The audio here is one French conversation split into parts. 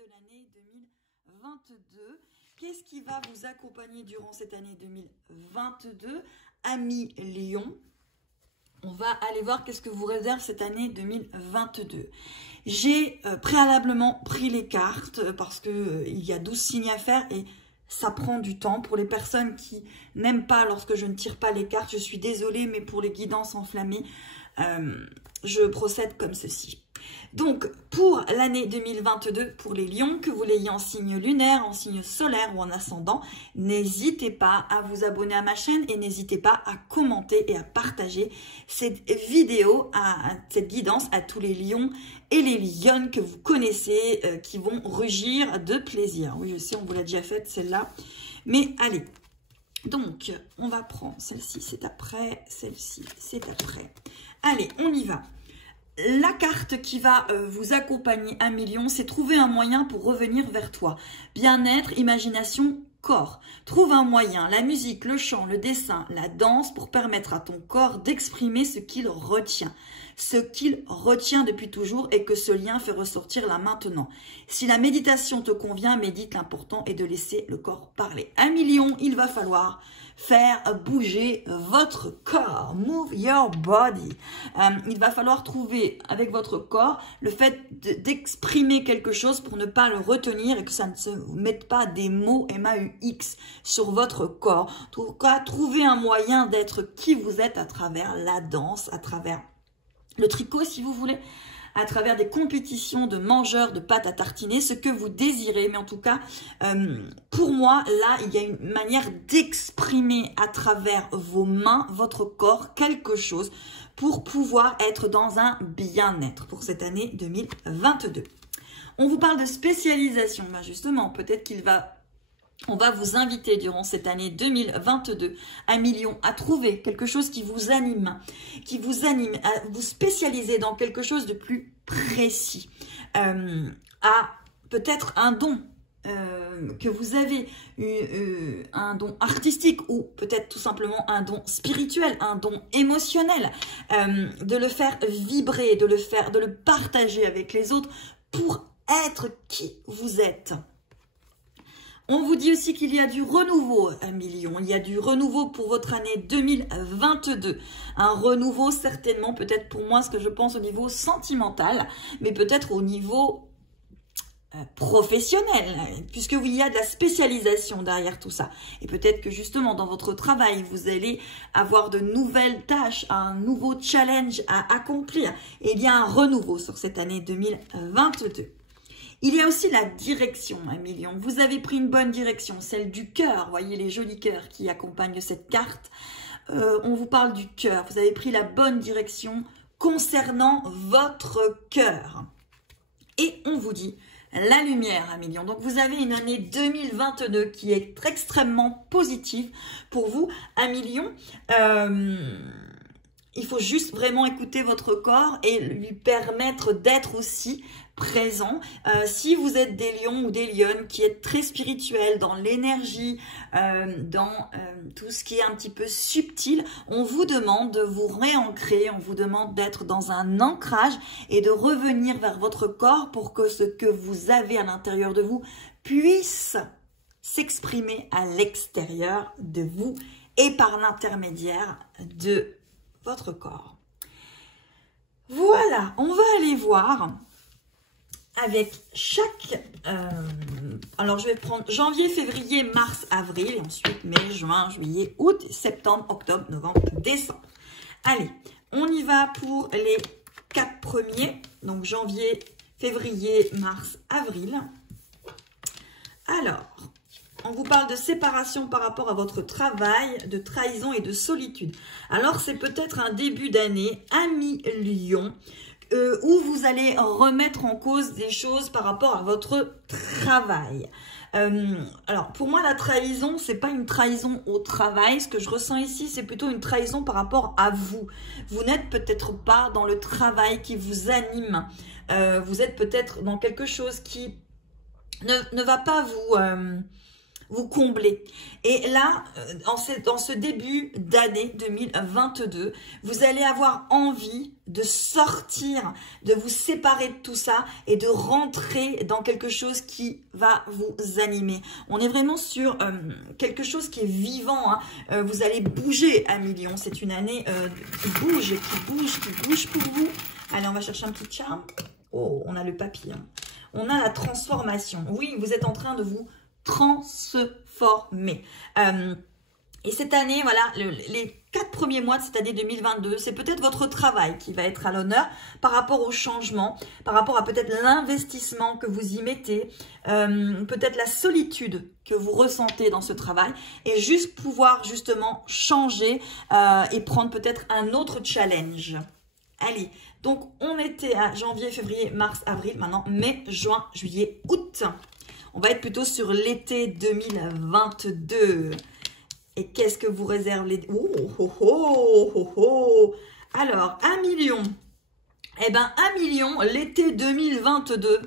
de l'année 2022. Qu'est-ce qui va vous accompagner durant cette année 2022? Amis Lion, on va aller voir qu'est-ce que vous réserve cette année 2022. J'ai préalablement pris les cartes parce que il y a 12 signes à faire et ça prend du temps. Pour les personnes qui n'aiment pas lorsque je ne tire pas les cartes, je suis désolée, mais pour les guidances enflammées, je procède comme ceci. Donc, pour l'année 2022, pour les lions, que vous l'ayez en signe lunaire, en signe solaire ou en ascendant, n'hésitez pas à vous abonner à ma chaîne et n'hésitez pas à commenter et à partager cette vidéo, cette guidance à tous les lions et les lionnes que vous connaissez, qui vont rugir de plaisir. Oui, je sais, on vous l'a déjà faite celle-là, mais allez. Donc, on va prendre celle-ci, c'est après, celle-ci, c'est après. Allez, on y va. La carte qui va vous accompagner à million, c'est trouver un moyen pour revenir vers toi. Bien-être, imagination, corps. Trouve un moyen, la musique, le chant, le dessin, la danse pour permettre à ton corps d'exprimer ce qu'il retient. Ce qu'il retient depuis toujours et que ce lien fait ressortir là maintenant. Si la méditation te convient, médite, l'important est de laisser le corps parler. À million, il va falloir faire bouger votre corps. Move your body. Il va falloir trouver avec votre corps le fait d'exprimer quelque chose pour ne pas le retenir et que ça ne se mette pas des mots MAUX sur votre corps. En tout cas, trouver un moyen d'être qui vous êtes à travers la danse, à travers le tricot si vous voulez, à travers des compétitions de mangeurs de pâte à tartiner, ce que vous désirez. Mais en tout cas, pour moi, là, il y a une manière d'exprimer à travers vos mains, votre corps, quelque chose pour pouvoir être dans un bien-être pour cette année 2022. On vous parle de spécialisation. Ben justement, peut-être on va vous inviter durant cette année 2022 à million à trouver quelque chose qui vous anime, à vous spécialiser dans quelque chose de plus précis, à peut-être un don que vous avez, un don artistique ou peut-être tout simplement un don spirituel, un don émotionnel, de le faire vibrer, de le partager avec les autres pour être qui vous êtes. On vous dit aussi qu'il y a du renouveau à million. Il y a du renouveau pour votre année 2022. Un renouveau certainement, peut-être pour moi, ce que je pense au niveau sentimental, mais peut-être au niveau professionnel, puisque oui, il y a de la spécialisation derrière tout ça. Et peut-être que justement, dans votre travail, vous allez avoir de nouvelles tâches, un nouveau challenge à accomplir. Et il y a un renouveau sur cette année 2022. Il y a aussi la direction, à million. Vous avez pris une bonne direction, celle du cœur. Voyez les jolis cœurs qui accompagnent cette carte. On vous parle du cœur. Vous avez pris la bonne direction concernant votre cœur. Et on vous dit la lumière, à million. Donc, vous avez une année 2022 qui est extrêmement positive pour vous, à million. Il faut juste vraiment écouter votre corps et lui permettre d'être aussi présent. Si vous êtes des lions ou des lionnes qui êtes très spirituels dans l'énergie, dans tout ce qui est un petit peu subtil, on vous demande de vous réancrer, on vous demande d'être dans un ancrage et de revenir vers votre corps pour que ce que vous avez à l'intérieur de vous puisse s'exprimer à l'extérieur de vous et par l'intermédiaire de votre corps. Voilà, on va aller voir avec chaque... alors, je vais prendre janvier, février, mars, avril, et ensuite mai, juin, juillet, août, septembre, octobre, novembre, décembre. Allez, on y va pour les 4 premiers. Donc, janvier, février, mars, avril. Alors, on vous parle de séparation par rapport à votre travail, de trahison et de solitude. Alors, c'est peut-être un début d'année, amis Lion, où vous allez remettre en cause des choses par rapport à votre travail. Alors, pour moi, la trahison, c'est pas une trahison au travail. Ce que je ressens ici, c'est plutôt une trahison par rapport à vous. Vous n'êtes peut-être pas dans le travail qui vous anime. Vous êtes peut-être dans quelque chose qui ne va pas vous combler. Et là, dans ce début d'année 2022, vous allez avoir envie de sortir, de vous séparer de tout ça et de rentrer dans quelque chose qui va vous animer. On est vraiment sur quelque chose qui est vivant, hein. Vous allez bouger à millions. C'est une année qui bouge pour vous. Allez, on va chercher un petit charme. Oh, on a le papier. Hein. On a la transformation. Oui, vous êtes en train de vous transformer. Et cette année, voilà, les 4 premiers mois de cette année 2022, c'est peut-être votre travail qui va être à l'honneur par rapport au changement, par rapport à peut-être l'investissement que vous y mettez, peut-être la solitude que vous ressentez dans ce travail et juste pouvoir justement changer et prendre peut-être un autre challenge. Allez, donc on était à janvier, février, mars, avril, maintenant mai, juin, juillet, août. On va être plutôt sur l'été 2022. Et qu'est-ce que vous réserve les... Oh, oh, oh, oh, oh. Alors, 1 million. Eh bien, 1 million, l'été 2022,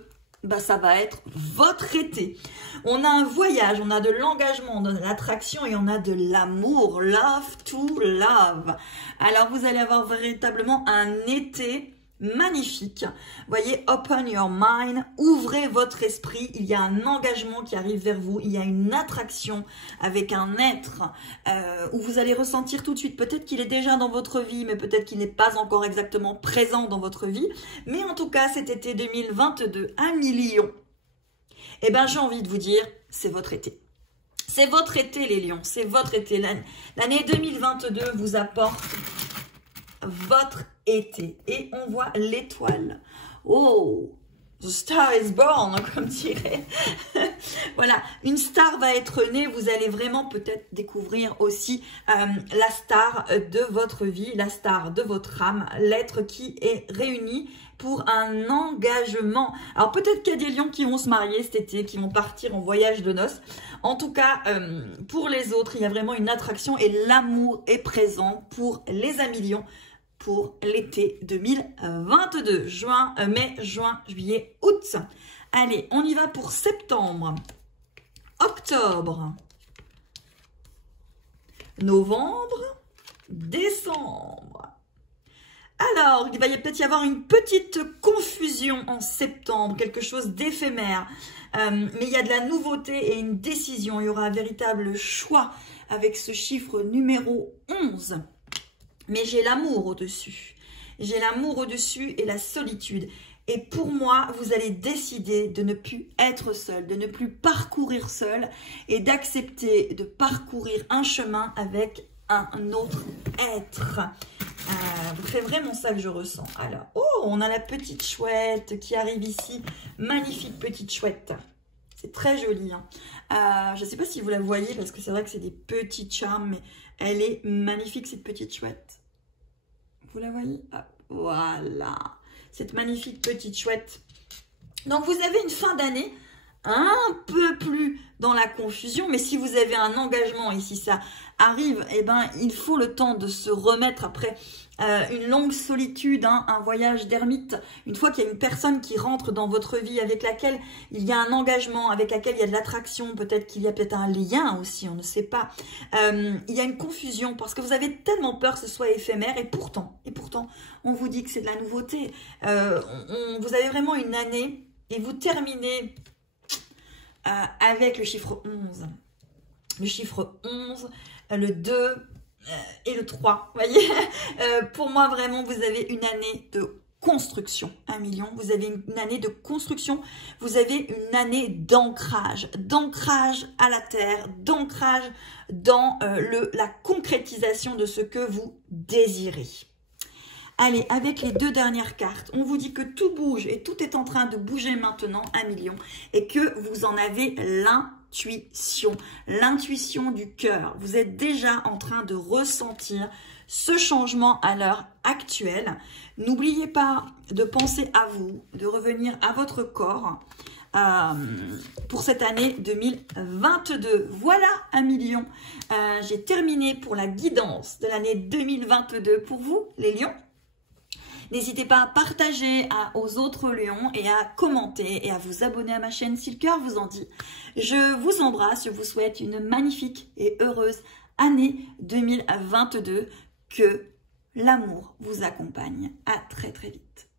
bah, ça va être votre été. On a un voyage, on a de l'engagement, on a de l'attraction et on a de l'amour. Love to love. Alors, vous allez avoir véritablement un été magnifique. Voyez, open your mind, ouvrez votre esprit. Il y a un engagement qui arrive vers vous. Il y a une attraction avec un être où vous allez ressentir tout de suite. Peut-être qu'il est déjà dans votre vie, mais peut-être qu'il n'est pas encore exactement présent dans votre vie. Mais en tout cas, cet été 2022, 1 million. Eh bien, j'ai envie de vous dire, c'est votre été. C'est votre été, les lions. C'est votre été. L'année 2022 vous apporte votre été. Et on voit l'étoile. Oh, the star is born, comme dirait. Voilà, une star va être née. Vous allez vraiment peut-être découvrir aussi la star de votre vie, la star de votre âme, l'être qui est réuni pour un engagement. Alors peut-être qu'il y a des lions qui vont se marier cet été, qui vont partir en voyage de noces. En tout cas, pour les autres, il y a vraiment une attraction et l'amour est présent pour les amis lions pour l'été 2022. Mai, juin, juillet, août. Allez, on y va pour septembre. Octobre. Novembre. Décembre. Alors, il va peut-être y avoir une petite confusion en septembre, quelque chose d'éphémère. Mais il y a de la nouveauté et une décision. Il y aura un véritable choix avec ce chiffre numéro 11. Mais j'ai l'amour au-dessus. J'ai l'amour au-dessus et la solitude. Et pour moi, vous allez décider de ne plus être seul, de ne plus parcourir seul et d'accepter de parcourir un chemin avec un autre être. C'est vraiment ça que je ressens. Alors, oh, on a la petite chouette qui arrive ici. Magnifique petite chouette. C'est très joli. Hein. Je ne sais pas si vous la voyez parce que c'est vrai que c'est des petits charmes, mais elle est magnifique cette petite chouette. Vous la voyez? Ah, voilà. Cette magnifique petite chouette. Donc, vous avez une fin d'année un peu plus dans la confusion, mais si vous avez un engagement et si ça arrive, eh ben, il faut le temps de se remettre après une longue solitude, hein, un voyage d'ermite. Une fois qu'il y a une personne qui rentre dans votre vie avec laquelle il y a un engagement, avec laquelle il y a de l'attraction, peut-être qu'il y a peut-être un lien aussi, on ne sait pas. Il y a une confusion parce que vous avez tellement peur que ce soit éphémère et pourtant, on vous dit que c'est de la nouveauté. Vous avez vraiment une année et vous terminez avec le chiffre 11. Le chiffre 11, le 2 et le 3. Vous voyez, pour moi, vraiment, vous avez une année de construction. 1 million, vous avez une année de construction. Vous avez une année d'ancrage. D'ancrage à la terre, d'ancrage dans la concrétisation de ce que vous désirez. Allez, avec les 2 dernières cartes, on vous dit que tout bouge et tout est en train de bouger maintenant, 1 million, et que vous en avez l'intuition du cœur. Vous êtes déjà en train de ressentir ce changement à l'heure actuelle. N'oubliez pas de penser à vous, de revenir à votre corps pour cette année 2022. Voilà 1 million. J'ai terminé pour la guidance de l'année 2022 pour vous, les lions. N'hésitez pas à partager aux autres lions et à commenter et à vous abonner à ma chaîne si le cœur vous en dit. Je vous embrasse, je vous souhaite une magnifique et heureuse année 2022. Que l'amour vous accompagne. À très très vite.